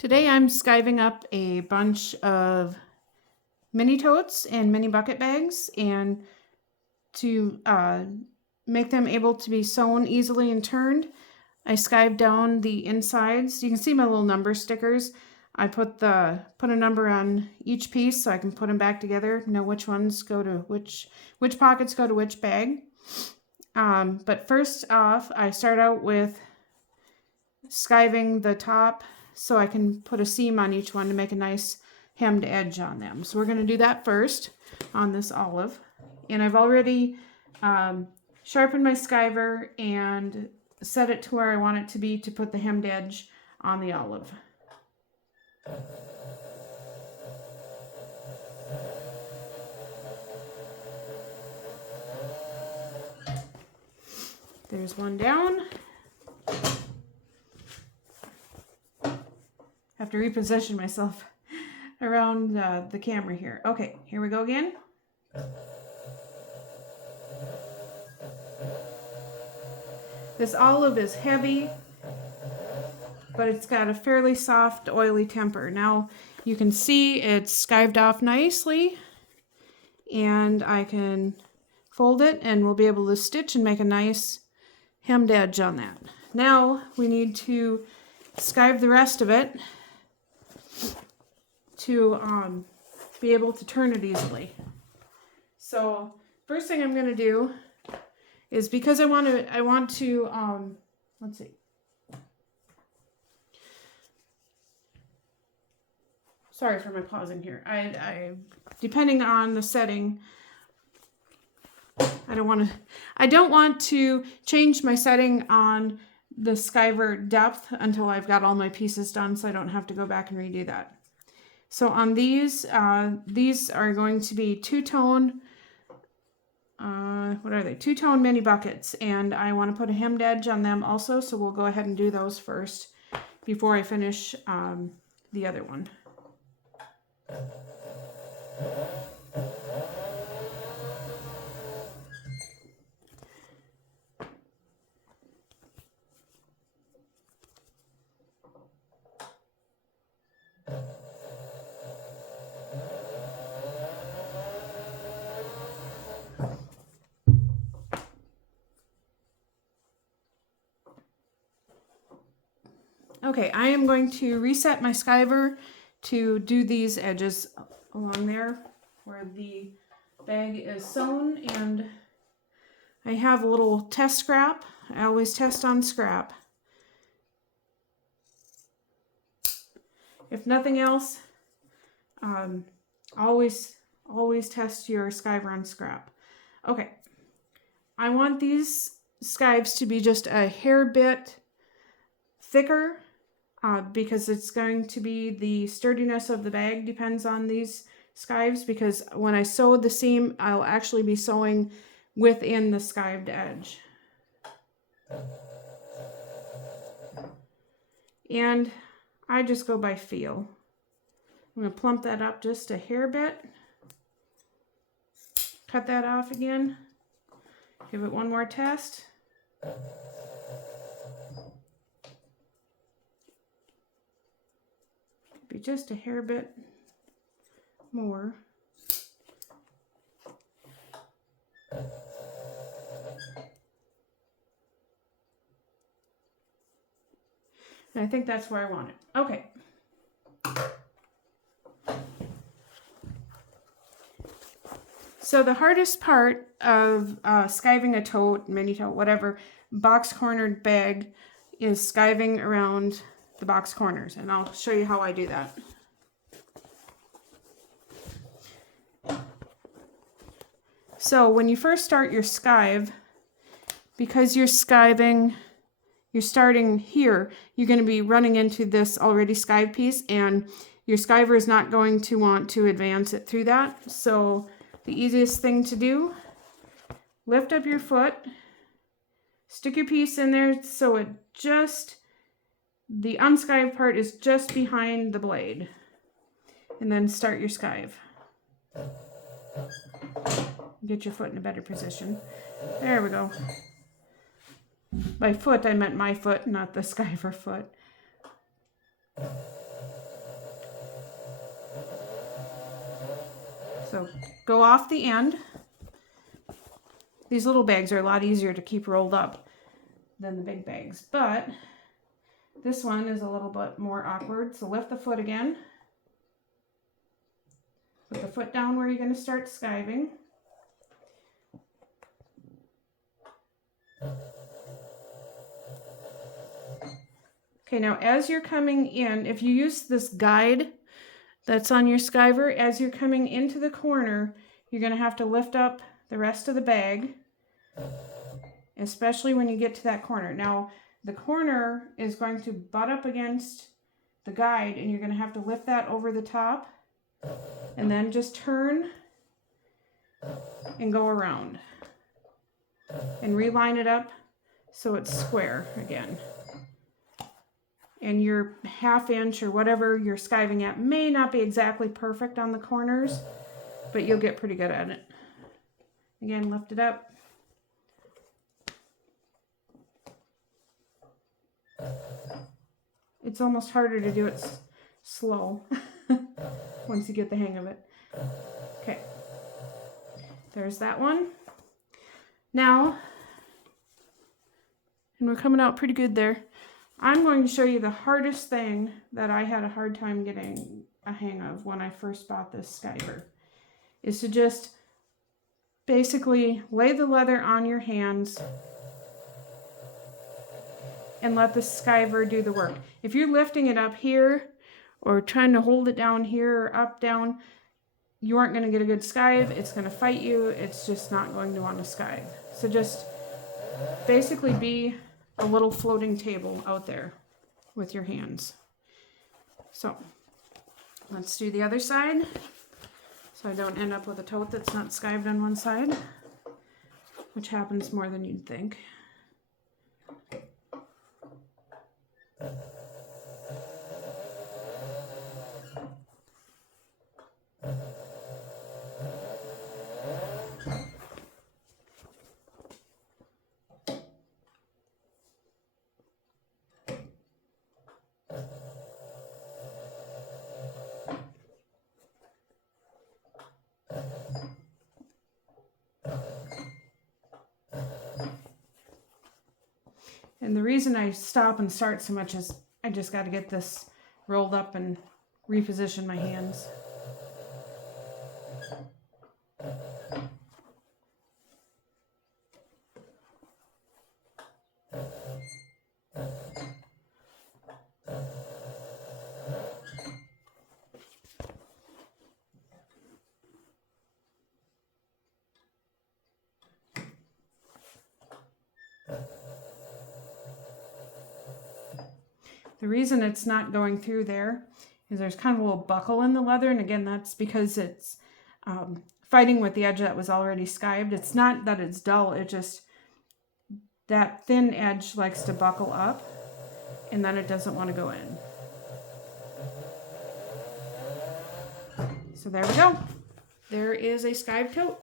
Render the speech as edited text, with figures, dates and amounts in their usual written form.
Today I'm skiving up a bunch of mini totes and mini bucket bags, and to make them able to be sewn easily and turned, I skived down the insides. You can see my little number stickers. I put a number on each piece so I can put them back together, know which ones go to which pockets go to which bag. But first off, I start out with skiving the top so I can put a seam on each one to make a nice hemmed edge on them. So we're going to do that first on this olive. And I've already sharpened my skiver and set it to where I want it to be to put the hemmed edge on the olive. There's one down. I have to reposition myself around the camera here. Okay, here we go again. This olive is heavy, but it's got a fairly soft, oily temper. Now you can see it's skived off nicely, and I can fold it and we'll be able to stitch and make a nice hemmed edge on that. Now we need to skive the rest of it to be able to turn it easily. So first thing I'm going to do is, because I want to let's see. Sorry for my pausing here. I depending on the setting, I don't want to change my setting on the skiver depth until I've got all my pieces done, so I don't have to go back and redo that. So on these are going to be two-tone, what are they? Two-tone mini buckets, and I want to put a hemmed edge on them also, so we'll go ahead and do those first before I finish the other one. Okay, I am going to reset my skiver to do these edges along there where the bag is sewn, and I have a little test scrap. I always test on scrap. If nothing else, always test your skiver on scrap. Okay, I want these skives to be just a hair bit thicker, because it's going to be the sturdiness of the bag depends on these skives, because when I sew the seam, I'll actually be sewing within the skived edge. And I just go by feel. I'm going to plump that up just a hair bit. Cut that off again. Give it one more test. Be just a hair bit more. And I think that's where I want it. Okay. So the hardest part of skiving a tote, mini tote, whatever, box cornered bag is skiving around the box corners, and I'll show you how I do that. So when you first start your skive, because you're starting here, you're going to be running into this already skived piece, and your skiver is not going to want to advance it through that. So the easiest thing to do, lift up your foot, stick your piece in there so the unskived part is just behind the blade, and then start your skive. Get your foot in a better position. There we go. By foot, I meant my foot, not the skiver foot. So go off the end. These little bags are a lot easier to keep rolled up than the big bags, but this one is a little bit more awkward. So lift the foot again. Put the foot down where you're going to start skiving. Okay, now as you're coming in, if you use this guide that's on your skiver, as you're coming into the corner, you're going to have to lift up the rest of the bag, especially when you get to that corner. Now, the corner is going to butt up against the guide, and you're going to have to lift that over the top, and then just turn and go around and reline it up so it's square again. And your 1/2 inch or whatever you're skiving at may not be exactly perfect on the corners, but you'll get pretty good at it. Again, lift it up. It's almost harder to do it slow once you get the hang of it. Okay, there's that one. Now, and we're coming out pretty good there. I'm going to show you the hardest thing that I had a hard time getting a hang of when I first bought this skiver, is to just basically lay the leather on your hands and let the skiver do the work. If you're lifting it up here or trying to hold it down here or up, down, you aren't going to get a good skive. It's going to fight you. It's just not going to want to skive. So just basically be a little floating table out there with your hands. So let's do the other side so I don't end up with a tote that's not skived on one side, which happens more than you'd think. And the reason I stop and start so much is I just got to get this rolled up and reposition my hands. The reason it's not going through there is there's kind of a little buckle in the leather, and again, that's because it's fighting with the edge that was already skived. It's not that it's dull, it just, that thin edge likes to buckle up, and then it doesn't want to go in. So there we go. There is a skive tote.